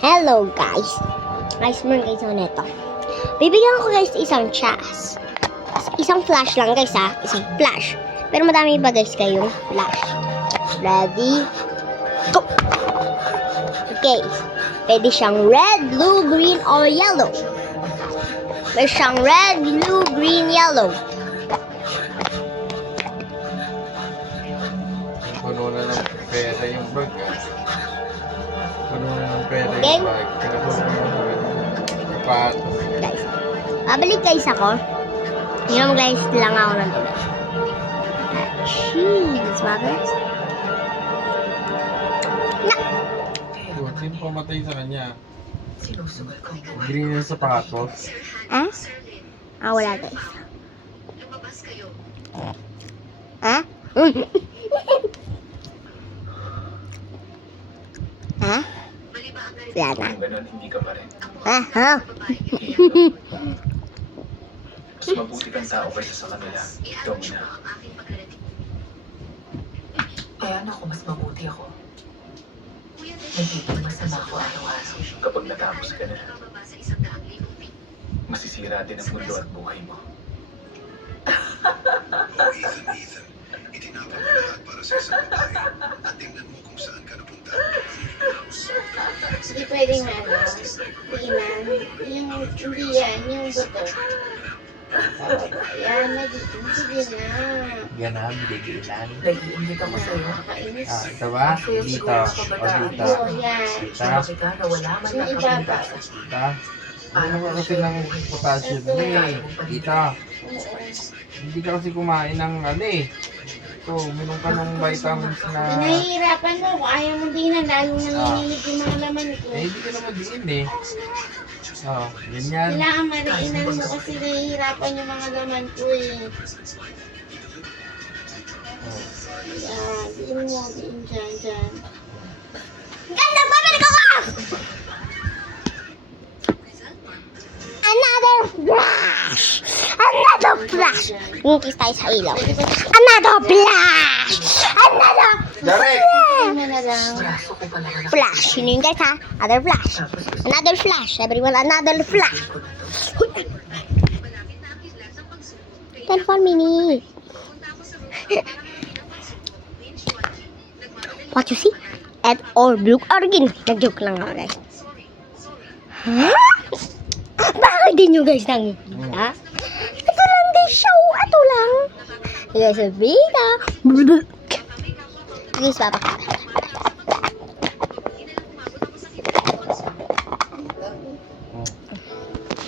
Hello guys. Guys, meron guys ako neto. Bibigyan ko guys isang chance. Isang flash lang guys ha. Isang flash. Pero madami pa guys kayong flash. Ready? Go! Okay. Pwede siyang red, blue, green, or yellow. Pwede siyang red, blue, green, yellow. Puno na ng pera yung bag. Puno na ng pera Okay. yung bag. Pinapuno na ng sapatos. Guys, babalik guys ako. Ngayon guys lang ako ng tubig. Cheese, mother. Na! Oh, sino pamatay sa kanya? Green yung sapatos. Ah? Ah, wala guys. Ah? Ha? Wala na. Ganun, hindi ka pa rin. Ah, ha? Mas mabuti kang tao kaysa sa kanila. Domina. Kaya ako, mas mabuti ako. Nagiging masama ako araw-araw. Kapag natapos ka na, masisira din ang mundo at buhay mo. Ethan, itinapon mo lahat para sa isang babae at tingnan mo kung saan ka napunta. Hindi pwedeng tingnan. Hindi yan, yung buto. Yan, nagiging. Sige na. Yan na, bigilan. Nag-iinggit ako sa'yo. Nakainis. Ah, ito ba? Dito. O dito. Oo, yan. Dito. Sinabi ka na wala man lang Yung iba kami pa. Dito. Ano ka kasi ng potassium mo eh. Dito. Oo. Hindi ka kasi kumain ng ito, uminom ka ng vitamins na... Nahihirapan mo kung ayaw mo dinan, lalong nanginginig yung mga laman ko. hindi ka naman diin eh. Oh, ganyan. Kailangan mariinan mo kasi nahihirapan yung mga laman ko eh. Oh. Yan, diin mo, diin dyan. Guys, nagbabalik ako! Another flash! Another flash! Yung kiss tayo sa ilaw. Another flash! Another Derek! Ano na lang. Braso ko pala ka flash! Yun yun guys ha? Another flash! Another flash! Everyone, another flash! 24 minutes! What you see? Ed or blue or green? Nag-joke lang ako guys. Huh? Bakit din nyo guys nakikita? Ito lang guys siya. Ito lang. Guys, Vita. Guys, papakita.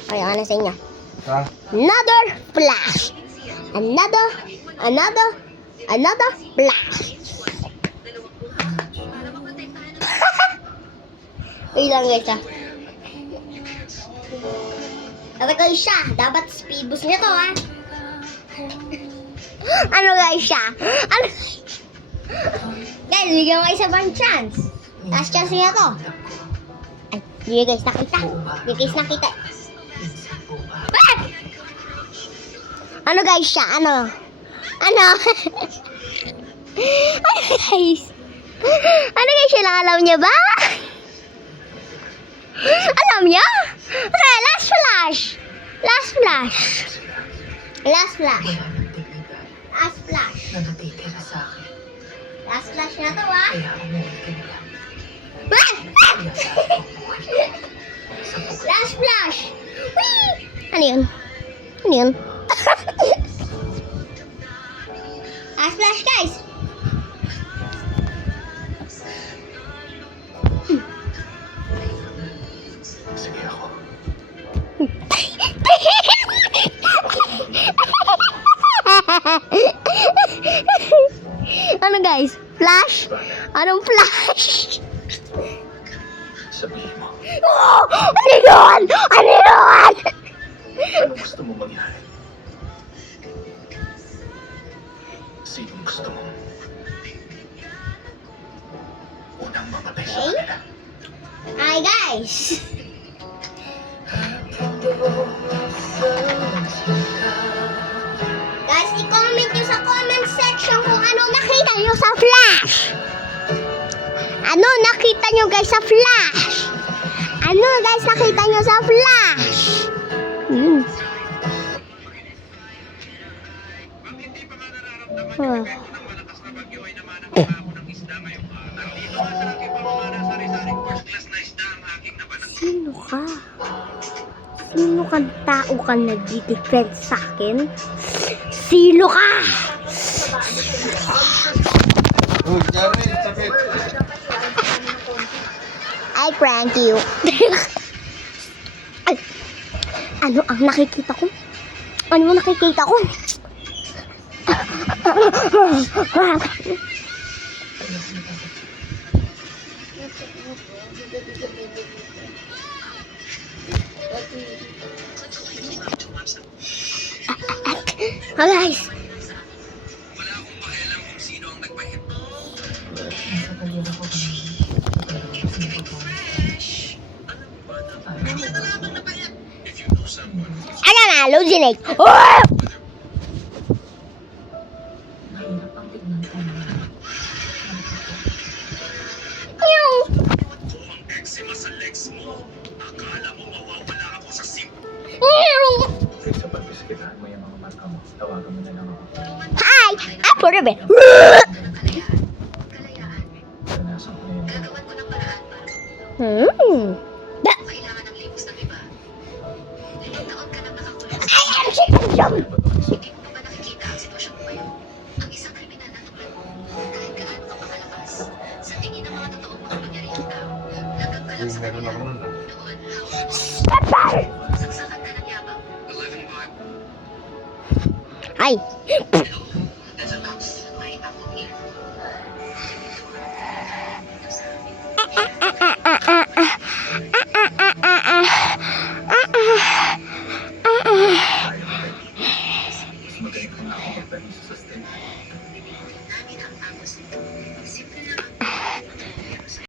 Ayaw na sa inyo. Ha? Another flash. Another flash. Wait lang guys ha. Ito guys siya. Dapat speed boost niya to ha. Ano guys siya? Ano? Guys, bigyan ko isa bang chance. Last chance niya to. Ay, hindi guys nakita. Hindi guys nakita. Ah! Ano guys siya? Ano? Ano? Ano guys? Ano guys siya? Alam niya ba? Alam niya? Okay, last flash. Last flash. Last flash. Kaya nagdignidad Last flash. na natitira sa akin. Last flash na to ah. Kaya umuwi ka na lang. Ah! Kaya sa akin umuwi sa buhay. Last flash. Whee! Ano yun? Ano yun? Last flash guys. Sige ako. Ano guys? Flash? Anong flash? Sabihin mo, Oh! Ano yun? Ano yun? ano gusto mo mangyari? Sinong gusto mo? Unang mamatay sa Okay. kanila. Hi guys! Guys, i-comment nyo sa comment section kung ano nakita nyo sa flash? Ano nakita nyo guys sa flash? Ano guys nakita nyo sa flash? Oh. Sino ka? Sino kang tao kang nag-defend sa akin? Sino ka? Uy, Jerry, sakit. I prank you. Ay, ano ang nakikita ko? Ano ang nakikita ko? Oh, guys. Nasa tagal ako Ano na, hallucinate. Oh! mahirap ang tignan ko na. Meow. Meow. Kasi sa pagbiskilahan mo yung mga mata mo, tawagan mo na lang ako. Hi, I'm for the bed. Naranasan ko na yun. Da- I am chicken jump. Uy, meron ako nun ah. Ay. Mas magaling ko na ako magpahiso sa stage.